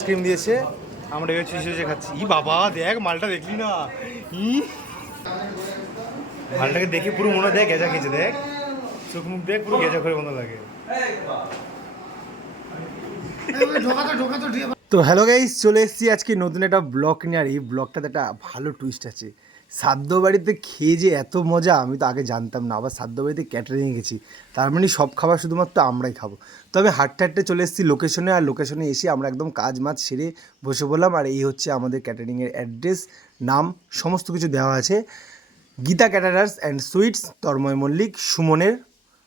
Ice cream দিয়েছে, আমরা এবার চুষে খাচ্ছি। ই বাবা দেখ মালটা দেখলি না, ই মালটাকে দেখে পুরো মনে দেখ গেজা খেয়েছে, দেখ চোখ মুখ দেখ পুরো গেজা করে মনে লাগে। তো হ্যালো গাইস, চলে এসেছি আজকে নতুন একটা ব্লগ নিয়ে। আর এই ব্লগটাতে একটা ভালো টুইস্ট আছে। সাদ্য বাড়িতে খেয়ে যে এত মজা আমি তো আগে জানতাম না। আবার সাদ্য বাড়িতে ক্যাটারিংয়ে গেছি, তার মানে সব খাবার শুধুমাত্র আমরাই খাবো। তো আমি হাঁটতে হাঁটতে চলে এসেছি লোকেশনে, আর লোকেশনে এসে আমরা একদম কাজ মাছ সেরে বসে বললাম। আর এই হচ্ছে আমাদের ক্যাটারিংয়ের অ্যাড্রেস, নাম সমস্ত কিছু দেওয়া আছে। Geeta caterers and sweets, Tanmoy Mallick, সুমনের।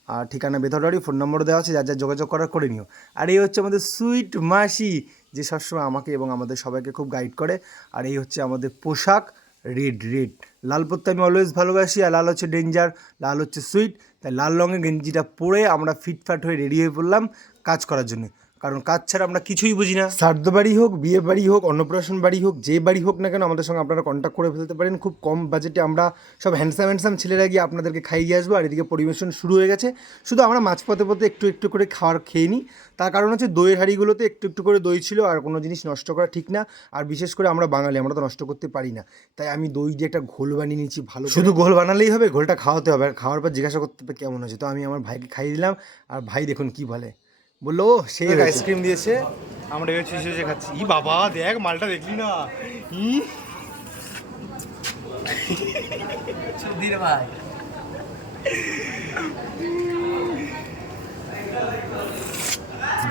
আর ঠিকানা বেথরবাড়ি, ফোন নম্বরও দেওয়া আছে, যার যা যোগাযোগ করার করে নিও। আর এই হচ্ছে আমাদের সুইট মাসি, যে সবসময় আমাকে এবং আমাদের সবাইকে খুব গাইড করে। আর এই হচ্ছে আমাদের পোশাক, রেড রেড লাল পরতে আমি অলওয়েজ ভালোবাসি। আর লাল হচ্ছে ডেঞ্জার, লাল হচ্ছে সুইট। তাই লাল রঙের গেঞ্জিটা পরে আমরা ফিটফাট হয়ে রেডি হয়ে পড়লাম কাজ করার জন্য। কারণ কাজ ছাড়া আমরা কিছুই বুঝি না। শ্রাদ্ধ বাড়ি হোক, বিয়ে বাড়ি হোক, অন্নপ্রাশন বাড়ি হোক, যে বাড়ি হোক না কেন, আমাদের সঙ্গে আপনারা কন্ট্যাক্ট করে ফেলতে পারেন। খুব কম বাজেটে আমরা সব হ্যান্ডসাম ছেলেরা গিয়ে আপনাদেরকে খাইয়ে আসবো। আর এদিকে পরিবেশন শুরু হয়ে গেছে। শুধু আমরা মাছ পথে পথে একটু একটু করে খেয়ে নিই। তার কারণ হচ্ছে দইয়ের হাঁড়িগুলোতে একটু একটু করে দই ছিল, আর কোনো জিনিস নষ্ট করা ঠিক না। আর বিশেষ করে আমরা বাঙালি, আমরা তো নষ্ট করতে পারি না। তাই আমি দই দিয়ে একটা ঘোল বানিয়ে নিয়েছি ভালো। শুধু ঘোল বানালেই হবে, ঘোলটা খাওয়াতে হবে। আর খাওয়ার পর জিজ্ঞাসা করতে হবে কেমন হয়েছে। তো আমি আমার ভাইকে খাইয়ে দিলাম, আর ভাই দেখুন কি বলে, বললো সেই আইসক্রিম দিয়েছে, আমরা এবার চুষে খাচ্ছি। ই বাবা দেখ মালটা দেখলি না, ই সুধীর ভাই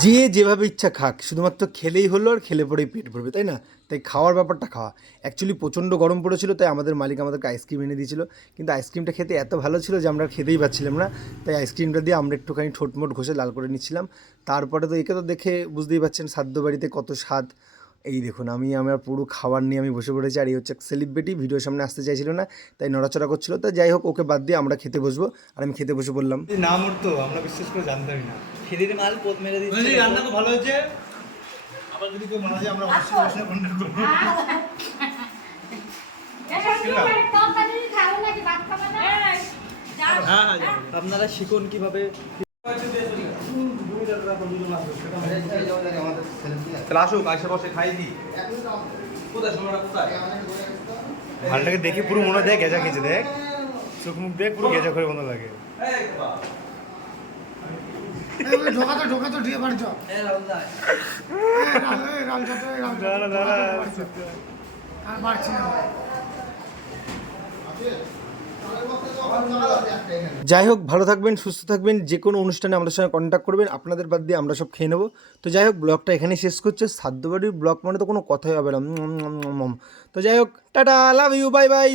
যে যেভাবে ইচ্ছা খাক, শুধুমাত্র খেলেই হলো, আর খেলে পরেই পেট ভরবে, তাই না? তাই খাওয়ার ব্যাপারটা খাওয়া। অ্যাকচুয়ালি প্রচণ্ড গরম পড়েছিল, তাই আমাদের মালিক আমাদেরকে আইসক্রিম এনে দিয়েছিল। কিন্তু আইসক্রিমটা খেতে এত ভালো ছিল যে আমরা খেতেই পাচ্ছিলাম না। তাই আইসক্রিমটা দিয়ে আমরা একটুখানি ঠোঁটমোট ঘষে লাল করে নিচ্ছিলাম। তারপরে তো একে তো দেখে বুঝতেই পারছেন সাদ্য বাড়িতে কত স্বাদ। এই দেখুন আমার পুরো খাবার নিয়ে আমি বসে পড়েছি। আর এই হচ্ছে সেলিব্রিটি, ভিডিওর সামনে আসতে চাইছিল না, তাই নড়াচড়া করছিল। তাই যাই হোক, ওকে বাদ দিয়ে আমরা খেতে বসবো। আর আমি খেতে বসে বললাম না মরতো, আমরা বিশ্বাস করে জানতামই না। খিদির মাল পোত মেরে দিচ্ছে। রান্না খুব ভালো হয়েছে। আবার যদি কেউ মারা যায় আমরা অবশ্যই বসে কন্ট্যাক্ট করবো। আপনারা শিখুন কিভাবে। আসুক, আসে বসে খাই দি। মালটাকে দেখে পুরো মনে দেখ গেজা খেয়েছে, দেখ চোখ মুখ দেখ পুরো গেজা করে মনে লাগে। ঢোকাতো দিয়ে বাড়ি যাও। যাই হোক, ভালো থাকবেন, সুস্থ থাকবেন। যে কোনো অনুষ্ঠানে আমাদের সঙ্গে কন্ট্যাক্ট করবেন, আপনাদের বাদ দিয়ে আমরা সব খেয়ে নেবো। তো যাই হোক, ব্লগটা এখানেই শেষ করছে। সাদ্য বাড়ির ব্লগ মানে তো কোনো কথাই হবে না। তো যাই হোক, tata, love you, bye by.